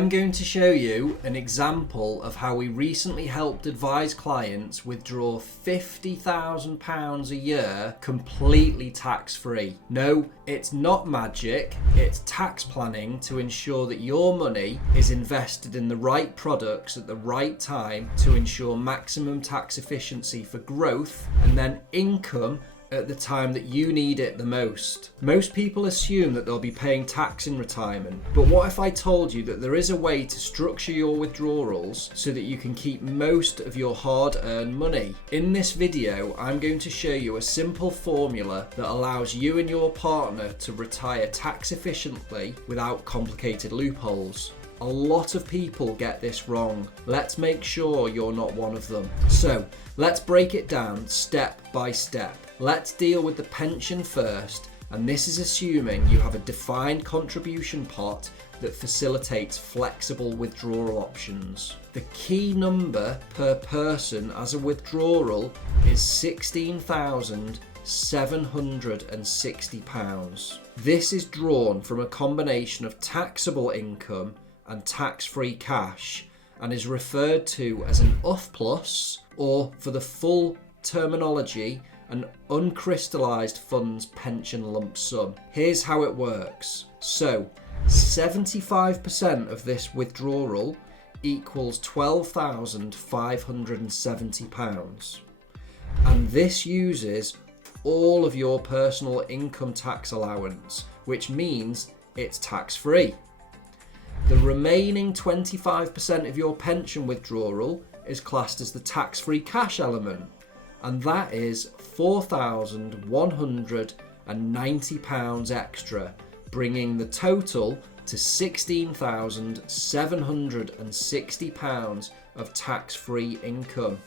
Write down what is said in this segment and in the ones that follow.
I'm going to show you an example of how we recently helped advise clients withdraw £50,000 a year completely tax-free. No, it's not magic, it's tax planning to ensure that your money is invested in the right products at the right time to ensure maximum tax efficiency for growth and then income at the time that you need it the most. Most people assume that they'll be paying tax in retirement, but what if I told you that there is a way to structure your withdrawals so that you can keep most of your hard-earned money? In this video, I'm going to show you a simple formula that allows you and your partner to retire tax efficiently without complicated loopholes. A lot of people get this wrong. Let's make sure you're not one of them. So, let's break it down step by step. Let's deal with the pension first, and this is assuming you have a defined contribution pot that facilitates flexible withdrawal options. The key number per person as a withdrawal is £16,760. This is drawn from a combination of taxable income and tax-free cash and is referred to as an UF plus, or for the full terminology, an uncrystallised funds pension lump sum. Here's how it works. So 75% of this withdrawal equals £12,570, and this uses all of your personal income tax allowance, which means it's tax-free. The remaining 25% of your pension withdrawal is classed as the tax-free cash element, and that is £4,190 extra, bringing the total to £16,760 of tax-free income.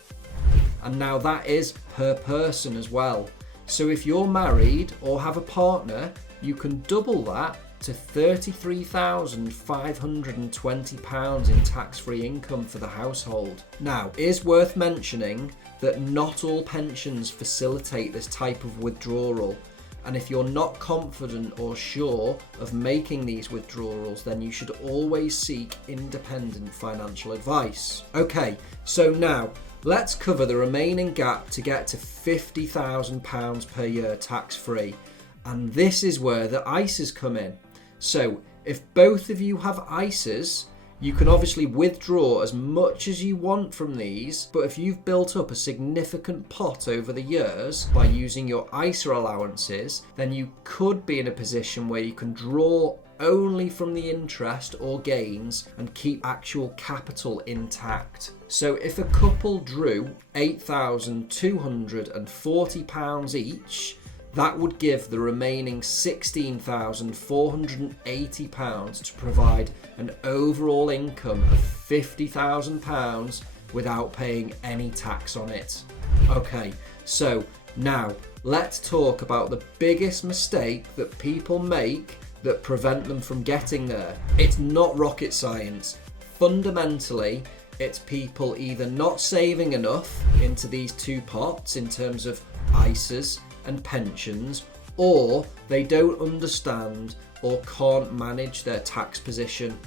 And now that is per person as well. So if you're married or have a partner, you can double that to £33,520 in tax-free income for the household. Now, it is worth mentioning that not all pensions facilitate this type of withdrawal, and if you're not confident or sure of making these withdrawals, then you should always seek independent financial advice. Okay, so now let's cover the remaining gap to get to £50,000 per year tax-free, and this is where the ISAs come in. So if both of you have ISAs, you can obviously withdraw as much as you want from these, but if you've built up a significant pot over the years by using your ISA allowances, then you could be in a position where you can draw only from the interest or gains and keep actual capital intact. So if a couple drew £8,240 each, that would give the remaining £16,480 to provide an overall income of £50,000 without paying any tax on it. Okay, so now let's talk about the biggest mistake that people make that prevent them from getting there. It's not rocket science. Fundamentally, it's people either not saving enough into these two pots in terms of ISAs and pensions, or they don't understand or can't manage their tax position.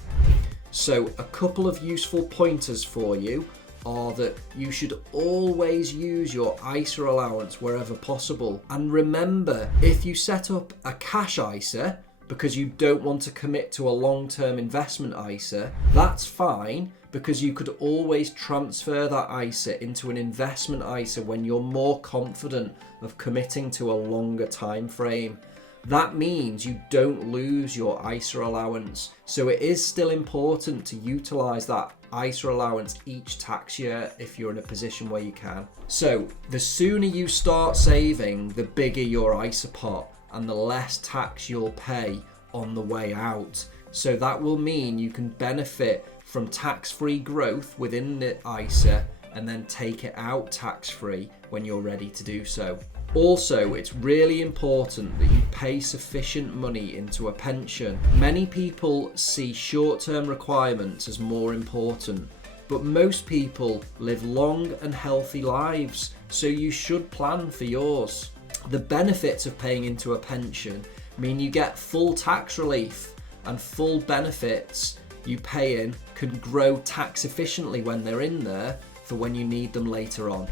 So a couple of useful pointers for you are that you should always use your ISA allowance wherever possible. And remember, if you set up a cash ISA because you don't want to commit to a long-term investment ISA, that's fine, because you could always transfer that ISA into an investment ISA when you're more confident of committing to a longer time frame. That means you don't lose your ISA allowance. So it is still important to utilize that ISA allowance each tax year if you're in a position where you can. So the sooner you start saving, the bigger your ISA pot and the less tax you'll pay on the way out. So that will mean you can benefit from tax-free growth within the ISA and then take it out tax-free when you're ready to do so. Also, it's really important that you pay sufficient money into a pension. Many people see short-term requirements as more important, but most people live long and healthy lives, so you should plan for yours. The benefits of paying into a pension mean you get full tax relief and full benefits you pay in can grow tax efficiently when they're in there for when you need them later on.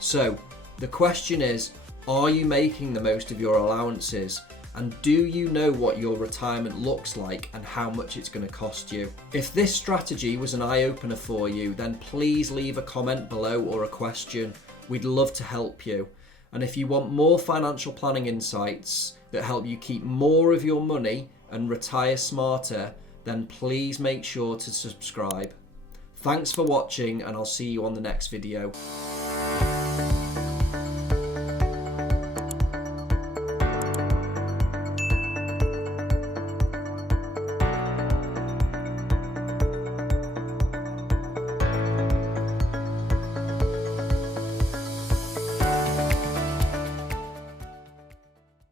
So the question is, are you making the most of your allowances? And do you know what your retirement looks like and how much it's going to cost you? If this strategy was an eye-opener for you, then please leave a comment below or a question. We'd love to help you. And if you want more financial planning insights that help you keep more of your money and retire smarter, then please make sure to subscribe. Thanks for watching, and I'll see you on the next video.